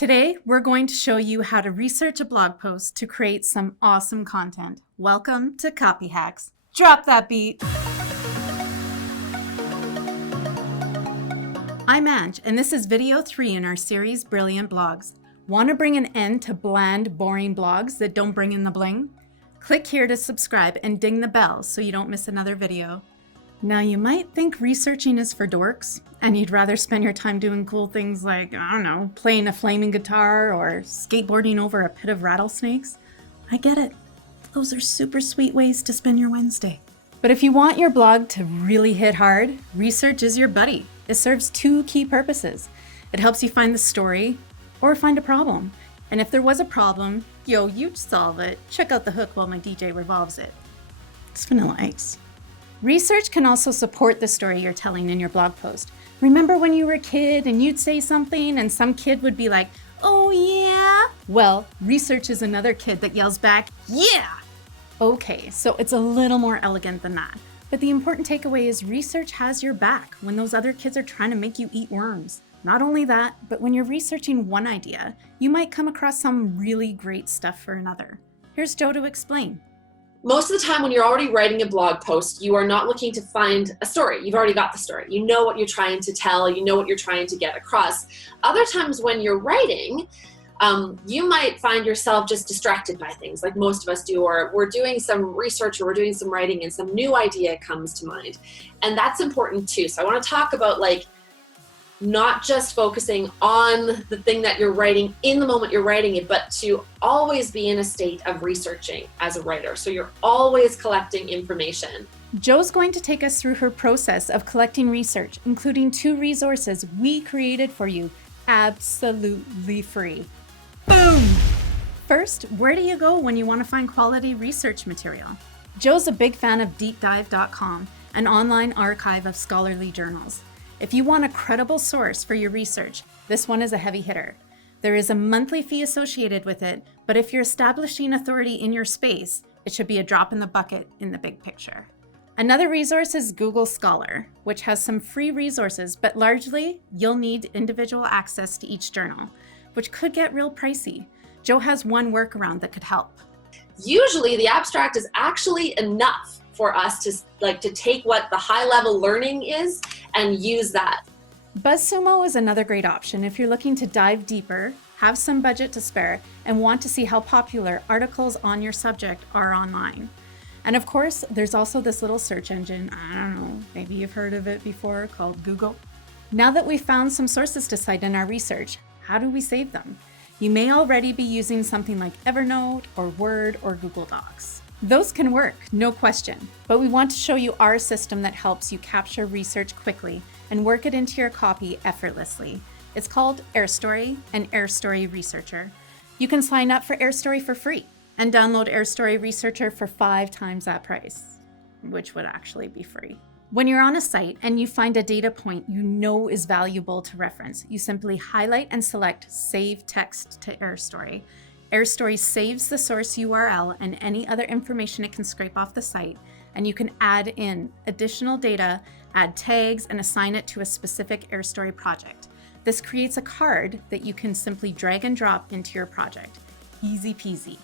Today, we're going to show you how to research a blog post to create some awesome content. Welcome to Copy Hacks. Drop that beat. I'm Ange, and this is video 3 in our series, Brilliant Blogs. Want to bring an end to bland, boring blogs that don't bring in the bling? Click here to subscribe and ding the bell so you don't miss another video. Now, you might think researching is for dorks, and you'd rather spend your time doing cool things like, I don't know, playing a flaming guitar or skateboarding over a pit of rattlesnakes. I get it. Those are super sweet ways to spend your Wednesday. But if you want your blog to really hit hard, research is your buddy. It serves 2 key purposes. It helps you find the story or find a problem. And if there was a problem, you'd solve it. Check out the hook while my DJ revolves it. It's Vanilla Ice. Research can also support the story you're telling in your blog post. Remember when you were a kid and you'd say something and some kid would be like, "Oh yeah?" Well, research is another kid that yells back, "Yeah!" Okay, so it's a little more elegant than that. But the important takeaway is research has your back when those other kids are trying to make you eat worms. Not only that, but when you're researching one idea, you might come across some really great stuff for another. Here's Joe to explain. Most of the time when you're already writing a blog post, you are not looking to find a story. You've already got the story. You know what you're trying to tell. You know what you're trying to get across. Other times when you're writing, you might find yourself just distracted by things like most of us do, or we're doing some research or we're doing some writing and some new idea comes to mind. And that's important too. So I want to talk about not just focusing on the thing that you're writing in the moment you're writing it, but to always be in a state of researching as a writer. So you're always collecting information. Joe's going to take us through her process of collecting research, including 2 resources we created for you, absolutely free. Boom! First, where do you go when you want to find quality research material? Joe's a big fan of deepdive.com, an online archive of scholarly journals. If you want a credible source for your research, this one is a heavy hitter. There is a monthly fee associated with it, but if you're establishing authority in your space, it should be a drop in the bucket in the big picture. Another resource is Google Scholar, which has some free resources, but largely you'll need individual access to each journal, which could get real pricey. Joe has one workaround that could help. Usually the abstract is actually enough for us to take what the high level learning is and use that. BuzzSumo is another great option if you're looking to dive deeper, have some budget to spare, and want to see how popular articles on your subject are online. And of course, there's also this little search engine, I don't know, maybe you've heard of it before, called Google. Now that we've found some sources to cite in our research, how do we save them? You may already be using something like Evernote or Word or Google Docs. Those can work, no question, but we want to show you our system that helps you capture research quickly and work it into your copy effortlessly. It's called AirStory and AirStory Researcher. You can sign up for AirStory for free and download AirStory Researcher for 5 times that price, which would actually be free. When you're on a site and you find a data point you know is valuable to reference, you simply highlight and select Save Text to AirStory. AirStory saves the source URL and any other information it can scrape off the site, and you can add in additional data, add tags, and assign it to a specific AirStory project. This creates a card that you can simply drag and drop into your project. Easy peasy.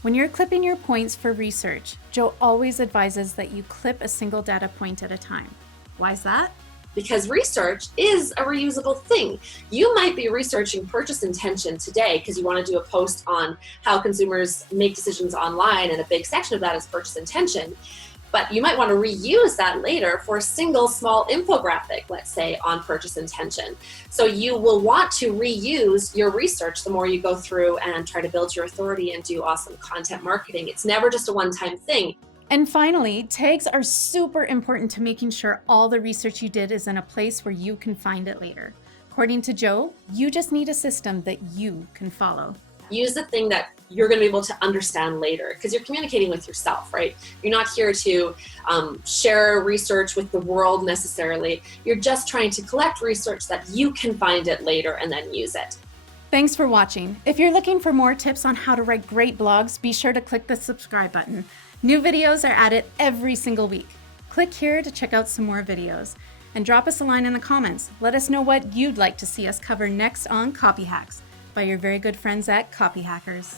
When you're clipping your points for research, Joe always advises that you clip a single data point at a time. Why is that? Because research is a reusable thing. You might be researching purchase intention today because you want to do a post on how consumers make decisions online, and a big section of that is purchase intention. But you might want to reuse that later for a single small infographic, let's say, on purchase intention. So you will want to reuse your research the more you go through and try to build your authority and do awesome content marketing. It's never just a one-time thing. And finally, tags are super important to making sure all the research you did is in a place where you can find it later. According to Joe, you just need a system that you can follow. Use the thing that you're going to be able to understand later, because you're communicating with yourself, right? You're not here to share research with the world necessarily. You're just trying to collect research that you can find it later and then use it. Thanks for watching. If you're looking for more tips on how to write great blogs, be sure to click the subscribe button. New videos are added every single week. Click here to check out some more videos. And drop us a line in the comments. Let us know what you'd like to see us cover next on Copy Hacks. by your very good friends at Copy Hackers.